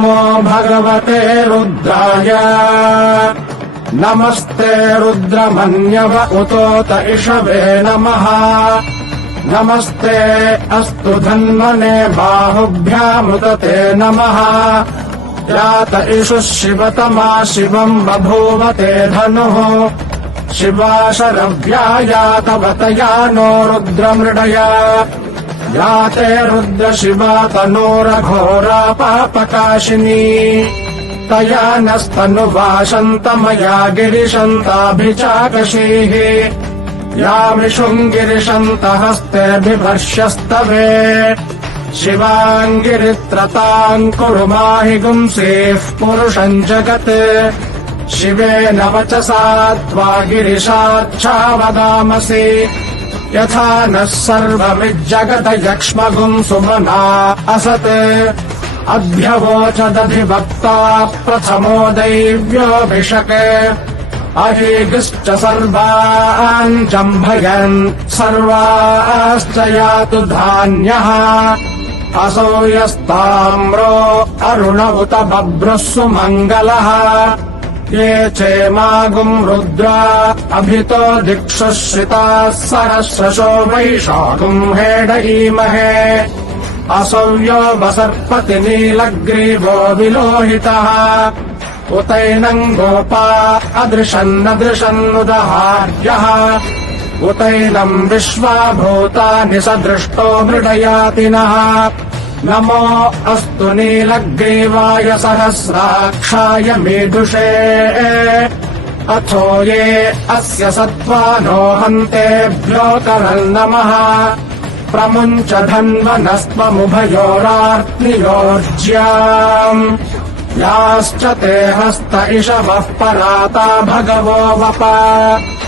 नमो भगवते रुद्राय नमस्ते रुद्रमन्यव उतोत इषवे नमः नमस्ते अस्तु धन्वने बाहुभ्यामुदते नमः यात इषुः शिवतमा शिवम् बभूवते धनुः शिवाशरभ्या यातवतया नो रुद्रमृडया याते रुद्रशिवा तनोरघोरा पापकाशिनी तया नस्तनुवाशन्तमया गिरिशन्ताभिचाकशीः यामिषुङ्गिरिशन्तहस्तेऽभिवर्ष्यस्तवे शिवाङ्गिरित्रताम् कुरु माहि गुंसेः पुरुषम् जगत् शिवेन वचसा त्वा गिरिशाच्छावदामसि यथा नः सर्वमिज्जगत यक्ष्मगुम् सुमना असत् अभ्यवोचदधिवक्ता प्रथमो दैव्योऽभिषक् अहीगिश्च सर्वान् जम्भयन् सर्वाश्च यातु धान्यः असौ यस्ताम्रो अरुण उत बभ्रुः सुमङ्गलः ये चेमागुम् रुद्रा अभितो दिक्षुः श्रिताः सहस्रशो वैशाखुम् हेडयीमहे असौ यो वसर्पति नीलग्रीवो विलोहितः उतैनम् गोपा अदृशन्नदृशन्नुदहार्यः उतैनम् विश्वा भूतानि सदृष्टो मृडयातिनः नमो अस्तु नीलग्रीवाय सहस्राक्षाय मीदुषे अथो ये अस्य सत्त्वानो हन्तेभ्यो करन्नमः प्रमुञ्च धन्वनस्त्वमुभयोरार्त्नियोज्याम् याश्च ते हस्त इषवः पराता भगवो वप